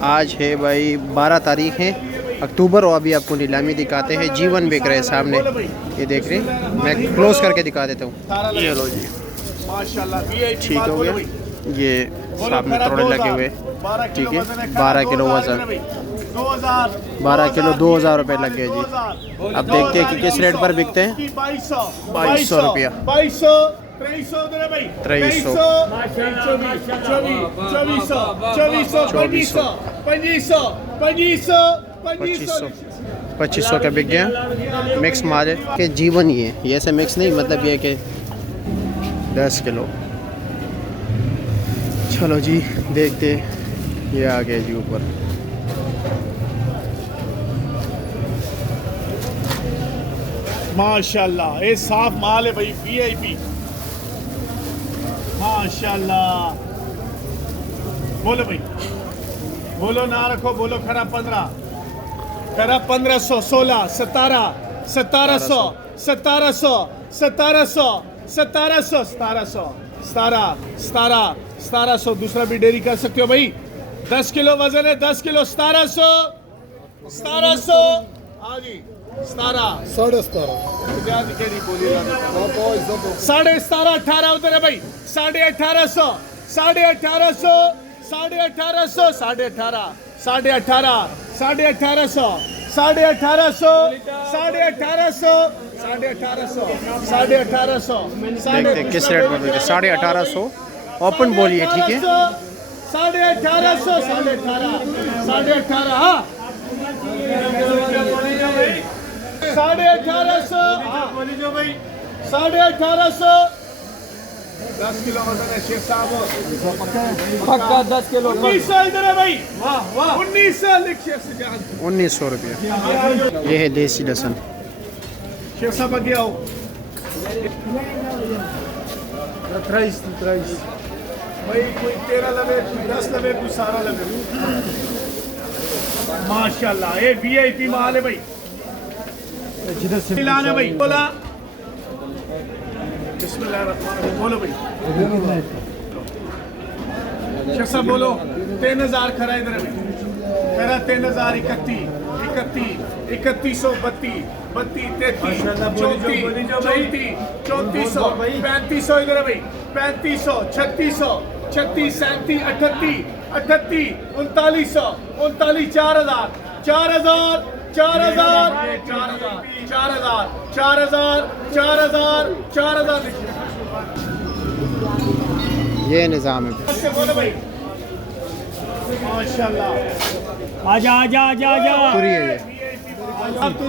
आज है भाई 12 तारीख है अक्टूबर और अभी आपको नीलामी दिखाते हैं। जीवन बिक रहे हैं सामने, ये देख रहे हैं। मैं क्लोज करके दिखा देता हूँ। ये लो जी, ठीक हो गया। ये सामने थोड़े लगे हुए, ठीक है। 12 किलो वजन, 12 किलो 2000 रुपये लग गए जी। अब देखते हैं कि किस रेट पर बिकते हैं। 2200 रुपया, 2500 का बिक गया। मिक्स माल के जीवन ही है ये, ऐसे मिक्स नहीं, मतलब ये कि 10 किलो। चलो जी देखते, ये आ गया जी ऊपर। माशाल्लाह ये साफ माल है भाई, वीआईपी। माशाल्लाह, बोलो भाई, बोलो ना रखो, बोलो खरा 15, खरा 1500, 16, 17, 1700, 1700, 1700, 1700, 1700, 1700, 1700। दूसरा भी डेरी कर सकते हो भाई। 10 किलो वजन है, 10 किलो, 1700, 1700। हाँ जी, 17, 17.5 बोली, 17.5, 18 उधर है भाई। 1850, 1850, 1850, 18.5, 18.5, 18.5, 18.5, 18.5, 18.5, 18.5, देखते हैं किस रेट में बिके। 1850 ओपन बोलिए, ठीक है। 18.5, 18.5, 18.5, हाँ 18.5 भाई, 18.5। 10 किलो वजन है शेख साहब, पक्का 10 किलो। 1900 इधर है भाई। वाह वाह, 1900 लिखिए से जान, 1900 रुपया। ये है देसी लहसुन। शेख साहब आगे आओ। 23 भाई, कोई 13 लवे, कोई 10 लवे, कोई सारा लवे। माशाल्लाह ये वीआईपी माल है भाई। जिधर से मिलाना भाई, बोला बिस्मिल्लाहिर्रहमानिर्रहीम, बोलो भाई, शेख बोलो। 3000 खरा इधर है भाई, खरा 3000, 31, 3100, 32, 33, 34, 3400, 3500 इधर है भाई। 3500, 3600, 36, 37, 38, 38, 3900, 39, 4000, 4000, 4000, 4000, 4000, 4000, 4000, 4000। ये निज़ाम है। बोलो भाई, माशाल्लाह। आजा आजा आजा आजा। पूरी है ये।